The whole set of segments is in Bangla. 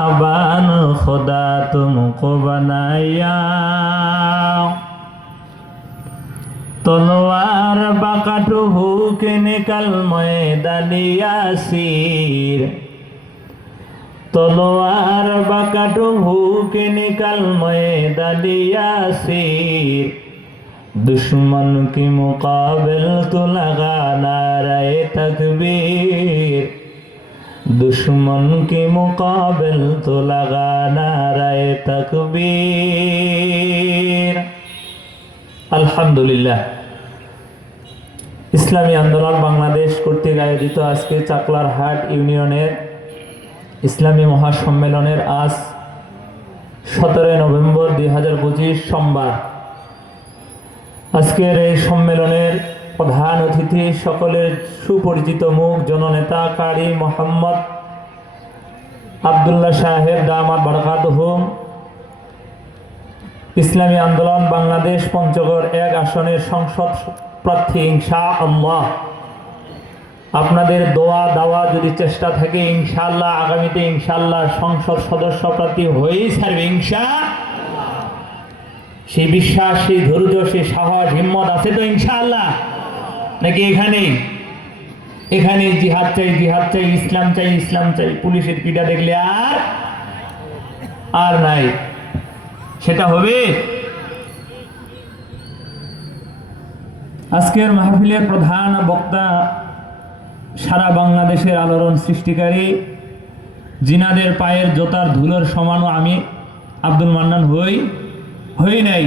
আবান খোদা তুমকো বানাইয়া। তলোয়ার বাকাটু হুকে নিকাল ময়দানিয়াসির তলোয়ার বাকাটু হুকে নিকাল ময়দানিয়াসির দুশ্মন কি মোকাবিল তো লাগা নারায় তকবীর। दुश्मन के मुकाबिल तो लगा नाराय तकबीर আলহামদুলিল্লাহ ইসলামী আন্দোলন বাংলাদেশ কর্তৃক আয়োজিত আজকে চাকলার হাট ইউনিয়নের ইসলামী মহাসম্মেলনের আজ সতেরোই নভেম্বর দুই হাজার পঁচিশ সোমবার আজকের এই সম্মেলনের প্রধান অতিথি সকলের সুপরিচিত মুখ, জননেতা, কারি মোহাম্মদ আবদুল্লাহ সাহেব, দামাত বারকাত হুম ইসলামী আন্দোলন বাংলাদেশ পঞ্চগড় এক আসনের সংসদ প্রার্থী ইনশা আল্লাহ আপনাদের দোয়া দাওয়া যদি চেষ্টা থাকে, ইনশাআল্লাহ, আগামীতে ইনশাআল্লাহ সংসদ সদস্য প্রার্থী হয়েই ছাড়বে ইনশা সেই বিশ্বাস, সেই ধৈর্য, সেই সাহস, হিম্মত আছে তো, ইনশাআল্লাহ? নাকি এখানে? এখানে জিহাদ চাই জিহাদ চাই, ইসলাম চাই ইসলাম চাই। পুলিশের পিঠা দেখলে আর আর নাই। সেটা হবে? আজকের মাহফিলের প্রধান বক্তা সারা বাংলাদেশের আলোড়ন সৃষ্টিকারী, জিনাদের পায়ের জোতার ধুলোর সমানও আমি, আব্দুল মান্নান হই হই নাই।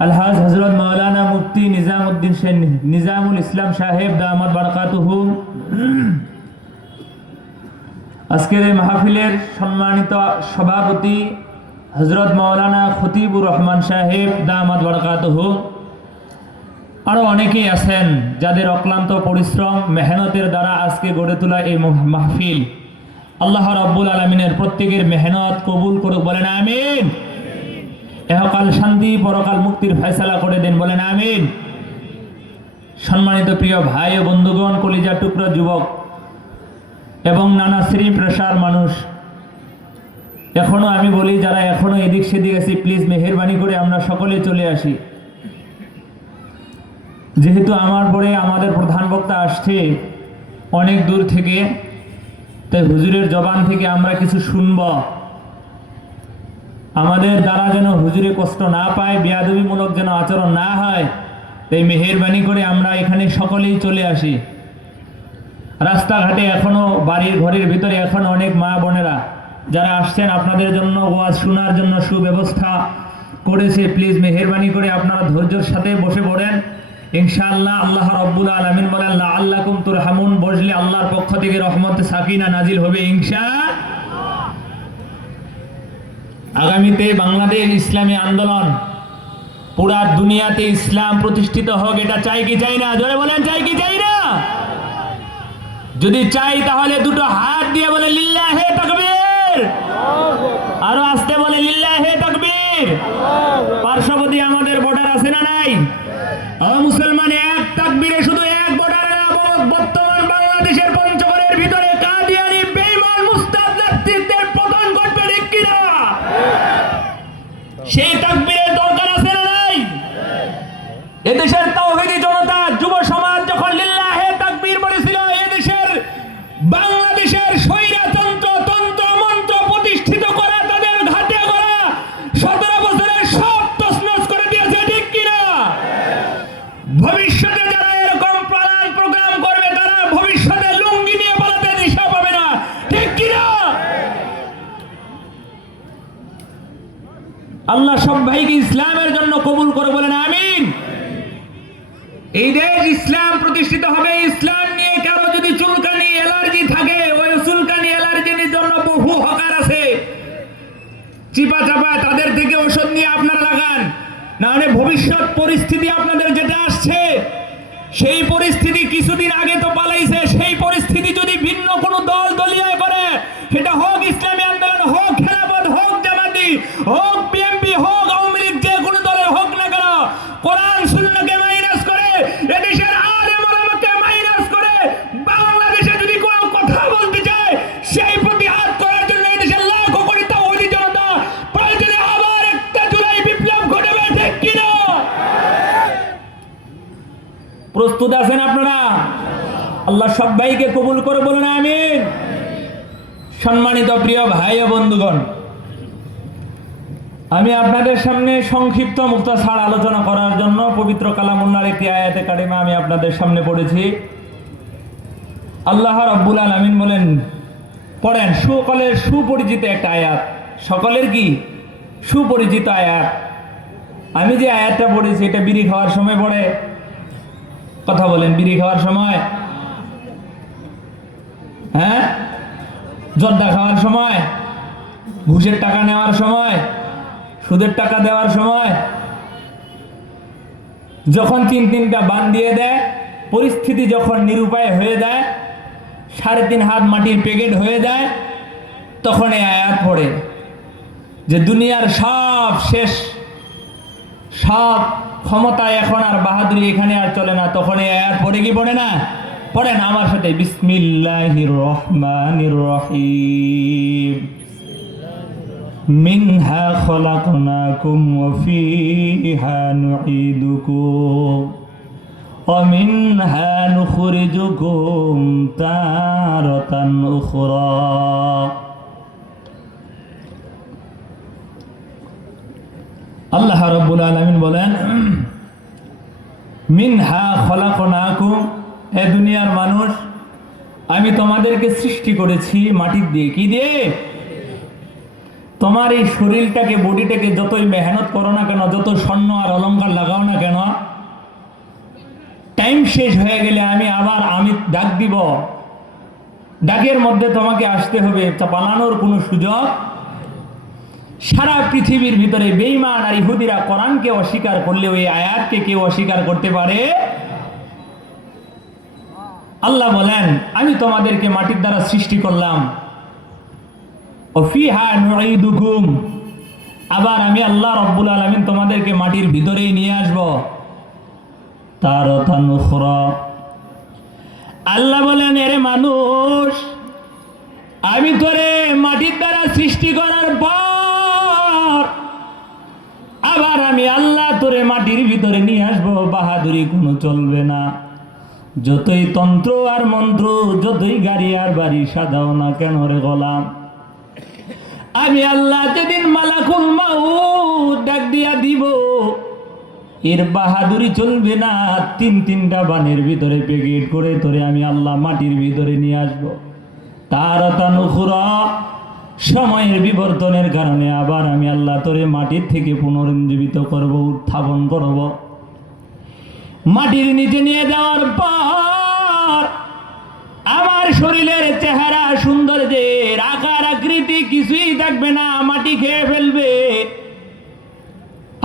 আলহাজ হজরত মৌলানা মুফতি নিজামুদ্দিন সেন নিজামুল ইসলাম সাহেব দামাদ বারকাতুহু। আজকের এই মাহফিলের সম্মানিত সভাপতি হজরত মৌলানা খতিবুর রহমান সাহেব দামাদ বারকাতুহু। আরও অনেকেই আছেন যাদের অক্লান্ত পরিশ্রম, মেহনতের দ্বারা আজকে গড়ে তোলা এই মহ- মাহফিল। আল্লাহ রব্বুল আলমিনের প্রত্যেকের মেহনত কবুল করুক, বলেন আমিন। এহকাল শান্তি, পরকাল মুক্তির ফয়সালা করে দেন। বলেন আমিন। সম্মানিত প্রিয় ভাই ও বন্ধুগণ কলিজা টুকরো যুবক এবং নানা শ্রী পেশার মানুষ, এখনও আমি বলি, যারা এখনও এদিক সেদিক আছি, প্লিজ মেহরবানি করে আমরা সকলে চলে আসি। যেহেতু আমার পরে আমাদের প্রধান বক্তা আসছে অনেক দূর থেকে, তাই হুজুরের জবান থেকে আমরা কিছু শুনব। আমাদের দ্বারা যেন হুজুরে কষ্ট না পায়, বেয়াদবিমূলক যেন আচরণ না হয় তাই মেহেরবানি করে আমরা এখানে সকলেই চলে আসি। রাস্তাঘাটে এখনও, বাড়ির ঘরের ভিতরে এখন অনেক মা বোনেরা, যারা আসছেন আপনাদের জন্য ওয়াজ শোনার জন্য সুব্যবস্থা করেছে, প্লিজ মেহেরবানি করে আপনারা ধৈর্যের সাথে বসে পড়েন। ইনশাআল্লাহ আল্লাহ রব্বুল আলমিন বলেন লা আল্লাকুম তুর হামুন বসলে আল্লাহর পক্ষ থেকে রহমত, সাকিনা নাজিল হবে, ইনশা আগামীতে বাংলাদেশ ইসলামী আন্দোলন পুরা দুনিয়াতে ইসলাম প্রতিষ্ঠিত হোক, এটা চাই কি চাই না? জোরে বলেন, চাই কি চাই না? যদি চাই তাহলে দুটো হাত দিয়ে বলে লিল্লা হে তকবীর। আরও আসতে বলে লিল্লা হে তকবীর। পার্শ্ববর্তী আমাদের বর্ডার আছে না নাই? মুসলমান, এক তাকবীরে শুধু বাংলাদেশের স্বৈরতন্ত্র, তন্ত্র, মন্ত্র প্রতিষ্ঠিত করা তাদের ঘাটে করা সতেরো বছরের সব তসনস করে দিয়েছে, ঠিক কিনা? ভবিষ্যতে যারা এরকম প্রাণ প্রোগ্রাম করবে, তারা ভবিষ্যতে লুঙ্গি নিয়ে পালাতে দিশা পাবে না, ঠিক কিনা? আল্লাহ সব ভাইকে ইসলামের জন্য কবুল করে বলেন, আমিন। এই দেশ ইসলাম প্রতিষ্ঠিত হবে, ইসলাম নিয়ে কারও যদি চুলকানি অ্যালার্জি থাকে ওই চুলকানি অ্যালার্জির জন্য বহু হকার আছে চিপা চাপা তাদের থেকে ওষুধ নিয়ে আপনারা লাগান। না হলে ভবিষ্যৎ পরিস্থিতি আপনাদের যেটা আসছে, সেই পরিস্থিতি কিছুদিন আগে প্রস্তুত আছেন আপনারা? আল্লাহ সবাইকে কবুল করে বলুন, আমিন। সম্মানিত প্রিয় ভাই ও বন্ধুগণ, আমি আপনাদের সামনে সংক্ষিপ্ত মুক্তাছাড় আলোচনা করার জন্য পবিত্র কালামুল্লার একটি আয়াতে কারিমা আমি আপনাদের সামনে পড়েছি। আল্লাহ রব্বুল আলমিন বলেন, পড়েন, সকলের সুপরিচিত একটা আয়াত। সকলের কি? সুপরিচিত আয়াত। আমি যে আয়াতটা পড়েছি, এটা বিড়ি খাওয়ার সময় পড়ে। কথা বলেন, বিড়ি খাওয়ার সময়। হ্যাঁ? জর্দা খাওয়ার সময়, ঘুষের টাকা নেওয়ার সময়, সুদের টাকা দেওয়ার সময়, যখন তিন তিনটা বান দিয়ে দেয়, পরিস্থিতি যখন নিরুপায় হয়ে যায়, সাড়ে তিন হাত মাটির প্যাকেট হয়ে যায় তখন এই আয়াত পড়ে যে দুনিয়ার সব শেষ, সব ক্ষমতা এখন আর বাহাদুরি এখানে আর চলে না। তখন আর পড়ে কি পড়ে না? পড়েন আমার সাথে। বিসমিল্লাহ রহমান রহিম মিনহা খলাকনাকুম ওয়া ফিহা নুঈদুকুম। ওয়া মিনহা নুখরিজুকুম তারাতান উখরা। আল্লাহ রবুল আলামিন বলেন মিনহা খলাকনাকুম। এ দুনিয়ার মানুষ, আমি তোমাদেরকে সৃষ্টি করেছি মাটির দিয়ে। কি দিয়ে? তোমার এই শরীরটাকে, বডিটাকে যতই মেহনত করো না কেন, যত স্বর্ণ আর অলংকার লাগাও না কেন টাইম শেষ হয়ে গেলে আমি আবার আমি ডাক দিব। ডাকের মধ্যে তোমাকে আসতে হবে। তা পালানোর কোনো সুযোগ সারা পৃথিবীর ভিতরে বেইমান আর ইহুদিরা কোরআনকে অস্বীকার করলে ওই আয়াতকে কেউ অস্বীকার করতে পারে? আল্লাহ বলেন, আমি তোমাদেরকে মাটির দ্বারা সৃষ্টি করলাম। আবার আমি আল্লাহ রব্বুল আলামিন তোমাদেরকে মাটির ভিতরেই নিয়ে আসব। তার আল্লাহ বলেন, এরে মানুষ, আমি তোরে মাটির দ্বারা সৃষ্টি করার আমি আল্লাহ তোরে মাটির ভিতরে নিয়ে আসব, বাহাদুরি কোনো চলবে না। যতই তন্ত্র আর মন্ত্র, যতই গাড়ি আর বাড়ি সাজাও না কেন রে গোলাম? আমি আল্লাহ যেদিন মালাকুল মাউত ডাক দিয়া দিব, এর বাহাদুরি চলবে না। তিন তিনটা বানের ভিতরে প্যাকেট করে তোরে আমি আল্লাহ মাটির ভিতরে নিয়ে আসব। তার তানুখুরা সময়ের বিবর্তনের কারণে আবার আমি আল্লাহ তোরে মাটির থেকে পুনরুজ্জীবিত করব, উত্থাপন করব। মাটির নিচে নিয়ে যাওয়ার পর আমার শরীরের চেহারা সুন্দর সৌন্দর্যের আকার আকৃতি কিছুই থাকবে না, মাটি খেয়ে ফেলবে।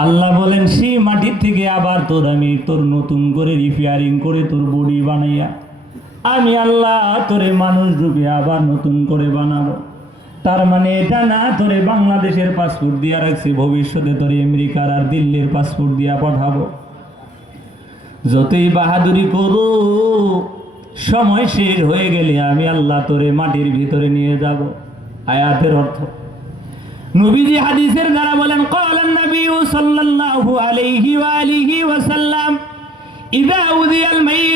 আল্লাহ বলেন সেই মাটির থেকে আবার তোর আমি তোর নতুন করে রিপেয়ারিং করে তোর বডি বানাইয়া, আমি আল্লাহ তোরে মানুষ রূপে আবার নতুন করে বানাবো। তার মানে এটা না, তোরে বাংলাদেশের পাসপোর্ট দিয়ে রাখছি, ভবিষ্যতে তোরে আমেরিকার আর দিল্লির পাসপোর্ট দিয়া পাঠাবো। যতই বাহাদুরি করো, সময় শেষ হয়ে গেলে আমি আল্লাহ তোরে মাটির ভিতরে নিয়ে যাব, আয়াতের অর্থ। নবীজি হাদিসের দ্বারা বলেন কওলান নবী সাল্লাল্লাহু আলাইহি ওয়া আলিহি ওয়া সাল্লাম ইযা উদিয়াল মাইয়িত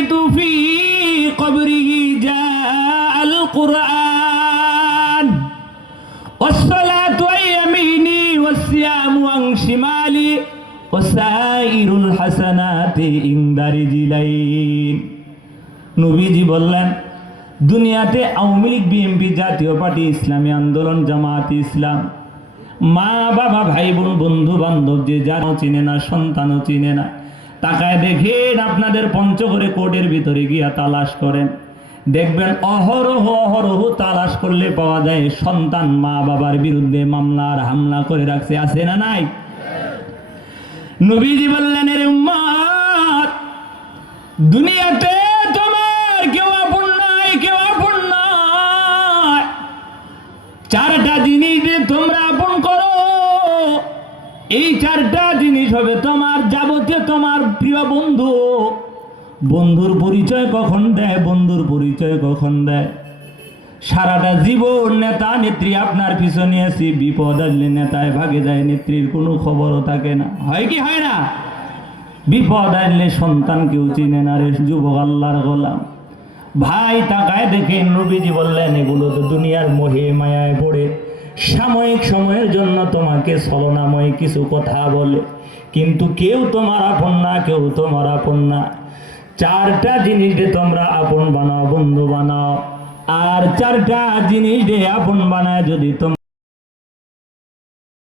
নবীজি বললেন, দুনিয়াতে আওয়ামী লীগ, বিএনপি জাতীয় পার্টি, ইসলামী আন্দোলন, জামাত ইসলাম, মা, বাবা, ভাই, বোন, বন্ধু বান্ধব যে চিনে না, সন্তানও চিনে না, তাকায় দেখেন আপনাদের পঞ্চগড়ে কোর্টের ভিতরে গিয়া তালাশ করেন। দেখবেন অহরহ অহরহ তালাশ করলে পাওয়া যায় সন্তান মা বাবার বিরুদ্ধে মামলার হামলা করে রাখছে, আছে না নাই? নবীজি বললেন, এর উম্মত দুনিয়াতে তোমার কেউ আপন নাই কেউ আপন নয়। চারটা জিনিস তোমরা আপন করো। এই চারটা জিনিস হবে তোমার যাবতীয়, তোমার প্রিয় বন্ধু। বন্ধুর পরিচয় কখন দেয়? বন্ধুর পরিচয় কখন দেয়? সারাটা জীবন নেতা নেত্রী আপনার পিছনে আছি, বিপদ আসলে নেতায় ভাগে যায়, নেত্রীর কোনো খবরও থাকে না। হয় কি হয় না? বিপদ আসলে সন্তান কেউ চিনে না রে, যুবক আল্লাহর গোলাম। ভাই তাকায় দেখে নবীজি বললেন, এগুলো তো দুনিয়ার মোহে মায়ায় পড়ে। সাময়িক সময়ের জন্য তোমাকে ছলনাময় কিছু কথা বলে। কিন্তু কেউ তোমার আপন না, কেউ তোমার আপন না। চারটা জিনিস দিয়ে তোমরা আপন বানাও, বন্ধু বানাও। আর চারটা জিনিস দিয়ে আপন বানায় যদি তোমরা